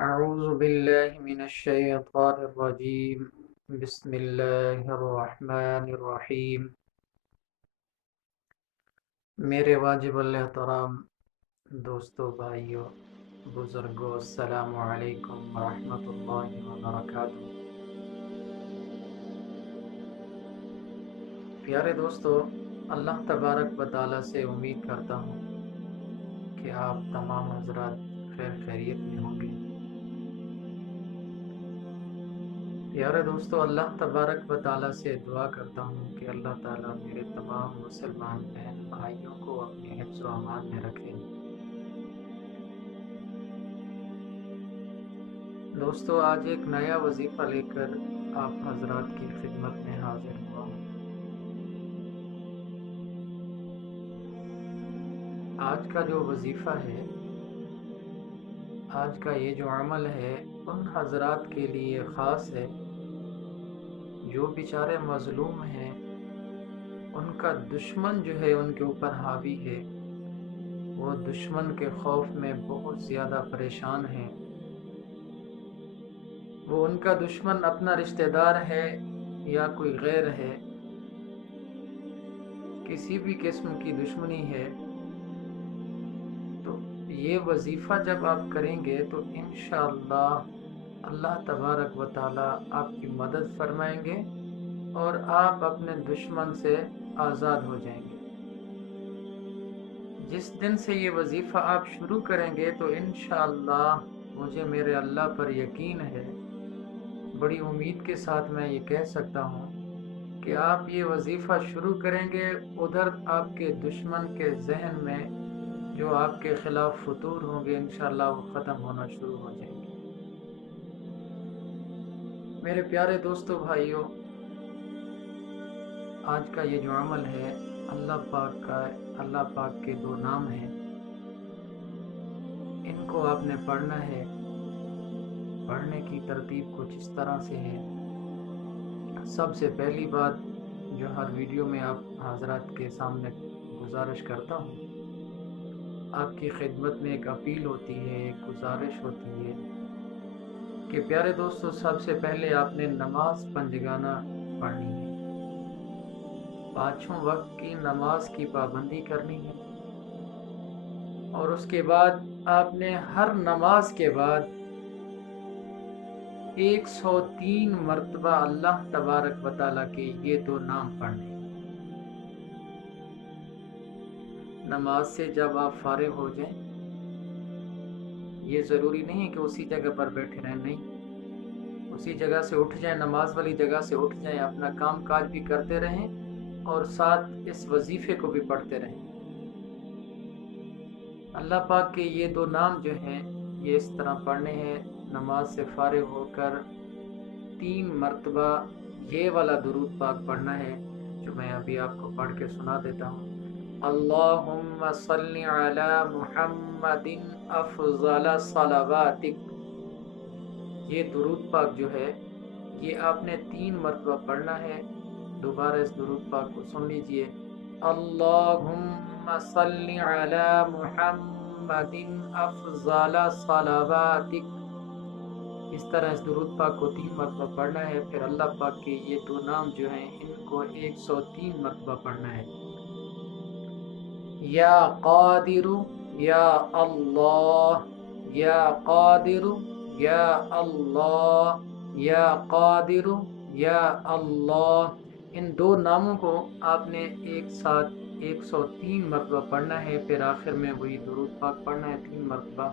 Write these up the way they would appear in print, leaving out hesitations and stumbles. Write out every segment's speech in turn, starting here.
أعوذ بالله من الشيطان الرجيم بسم الله الرحمن الرحیم۔ میرے واجب الاحترام دوستو، بھائیو، بزرگوں، السلام علیکم ورحمۃ اللہ وبرکاتہ۔ پیارے دوستو، اللہ تبارک و تعالیٰ سے امید کرتا ہوں کہ آپ تمام حضرات خیر خیریت میں ہوں گے۔ پیارے دوستو، اللہ تبارک و تعالیٰ سے دعا کرتا ہوں کہ اللہ تعالیٰ میرے تمام مسلمان بہن بھائیوں کو اپنے حفظ و امان میں رکھے۔ دوستو، آج ایک نیا وظیفہ لے کر آپ حضرات کی خدمت میں حاضر ہوا ہوں۔ آج کا جو وظیفہ ہے، آج کا یہ جو عمل ہے، ان حضرات کے لیے خاص ہے جو بیچارے مظلوم ہیں، ان کا دشمن جو ہے ان کے اوپر حاوی ہے، وہ دشمن کے خوف میں بہت زیادہ پریشان ہیں۔ وہ ان کا دشمن اپنا رشتہ دار ہے یا کوئی غیر ہے، کسی بھی قسم کی دشمنی ہے، تو یہ وظیفہ جب آپ کریں گے تو انشاءاللہ اللہ تبارک و تعالی آپ کی مدد فرمائیں گے اور آپ اپنے دشمن سے آزاد ہو جائیں گے۔ جس دن سے یہ وظیفہ آپ شروع کریں گے تو انشاءاللہ مجھے میرے اللہ پر یقین ہے، بڑی امید کے ساتھ میں یہ کہہ سکتا ہوں کہ آپ یہ وظیفہ شروع کریں گے، ادھر آپ کے دشمن کے ذہن میں جو آپ کے خلاف فتور ہوں گے انشاءاللہ وہ ختم ہونا شروع ہو جائیں گے۔ میرے پیارے دوستو، بھائیو، آج کا یہ جو عمل ہے، اللہ پاک کے دو نام ہیں، ان کو آپ نے پڑھنا ہے۔ پڑھنے کی ترتیب کچھ اس طرح سے ہے۔ سب سے پہلی بات جو ہر ویڈیو میں آپ حضرات کے سامنے گزارش کرتا ہوں، آپ کی خدمت میں ایک اپیل ہوتی ہے، ایک گزارش ہوتی ہے کہ پیارے دوستو، سب سے پہلے آپ نے نماز پنجگانہ پڑھنی ہے، پانچوں وقت کی نماز کی پابندی کرنی ہے، اور اس کے بعد آپ نے ہر نماز کے بعد 103 مرتبہ اللہ تبارک و تعالیٰ کے یہ دو نام پڑھنے ہیں۔ نماز سے جب آپ فارغ ہو جائیں، یہ ضروری نہیں ہے کہ اسی جگہ پر بیٹھے رہیں، نہیں، اسی جگہ سے اٹھ جائیں، نماز والی جگہ سے اٹھ جائیں، اپنا کام کاج بھی کرتے رہیں اور ساتھ اس وظیفے کو بھی پڑھتے رہیں۔ اللہ پاک کے یہ دو نام جو ہیں یہ اس طرح پڑھنے ہیں۔ نماز سے فارغ ہو کر 3 مرتبہ یہ والا درود پاک پڑھنا ہے جو میں ابھی آپ کو پڑھ کے سنا دیتا ہوں۔ اللہم صلی علی محمد افضل صلواتک۔ یہ درود پاک جو ہے یہ آپ نے 3 مرتبہ پڑھنا ہے۔ دوبارہ اس درود پاک کو سن لیجئے۔ اللہم صلی علی محمد افضل صلواتک۔ اس طرح اس درود پاک کو 3 مرتبہ پڑھنا ہے۔ پھر اللہ پاک کے یہ دو نام جو ہیں ان کو 103 مرتبہ پڑھنا ہے۔ یا قادر یا اللہ، یا قادر یا اللہ، یا قادر یا اللہ۔ ان دو ناموں کو آپ نے ایک ساتھ 103 مرتبہ پڑھنا ہے، پھر آخر میں وہی درود پاک پڑھنا ہے 3 مرتبہ۔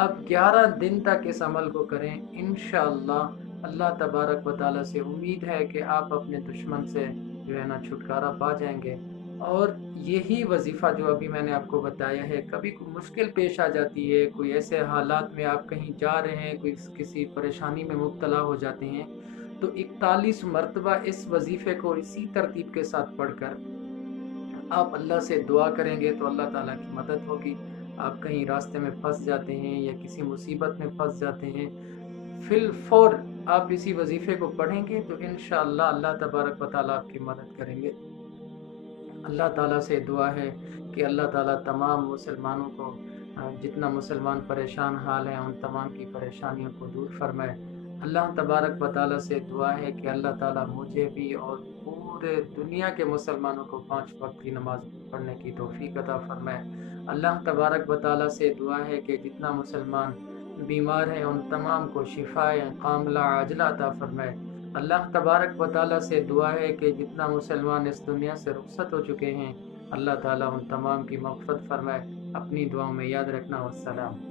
آپ 11 دن تک اس عمل کو کریں، انشاءاللہ اللہ تبارک و تعالیٰ سے امید ہے کہ آپ اپنے دشمن سے جو ہے نا چھٹکارا پا جائیں گے۔ اور یہی وظیفہ جو ابھی میں نے آپ کو بتایا ہے، کبھی کوئی مشکل پیش آ جاتی ہے، کوئی ایسے حالات میں آپ کہیں جا رہے ہیں، کوئی کسی پریشانی میں مبتلا ہو جاتے ہیں، تو 41 مرتبہ اس وظیفے کو اسی ترتیب کے ساتھ پڑھ کر آپ اللہ سے دعا کریں گے تو اللہ تعالیٰ کی مدد ہوگی۔ آپ کہیں راستے میں پھنس جاتے ہیں یا کسی مصیبت میں پھنس جاتے ہیں، فی الفور آپ اسی وظیفے کو پڑھیں گے تو انشاءاللہ اللہ تبارک و تعالیٰ آپ کی مدد کریں گے۔ اللہ تعالیٰ سے دعا ہے کہ اللہ تعالیٰ تمام مسلمانوں کو جتنا مسلمان پریشان حال ہیں ان تمام کی پریشانیوں کو دور فرمائے۔ اللہ تبارک و تعالیٰ سے دعا ہے کہ اللہ تعالیٰ مجھے بھی اور پورے دنیا کے مسلمانوں کو 5 وقت کی نماز پڑھنے کی توفیق عطا فرمائے۔ اللہ تبارک و تعالیٰ سے دعا ہے کہ جتنا مسلمان بیمار ہیں ان تمام کو شفاء کاملہ عاجلہ عطا فرمائے۔ اللہ تبارک و تعالیٰ سے دعا ہے کہ جتنا مسلمان اس دنیا سے رخصت ہو چکے ہیں اللہ تعالیٰ ان تمام کی مغفرت فرمائے۔ اپنی دعاؤں میں یاد رکھنا۔ والسلام۔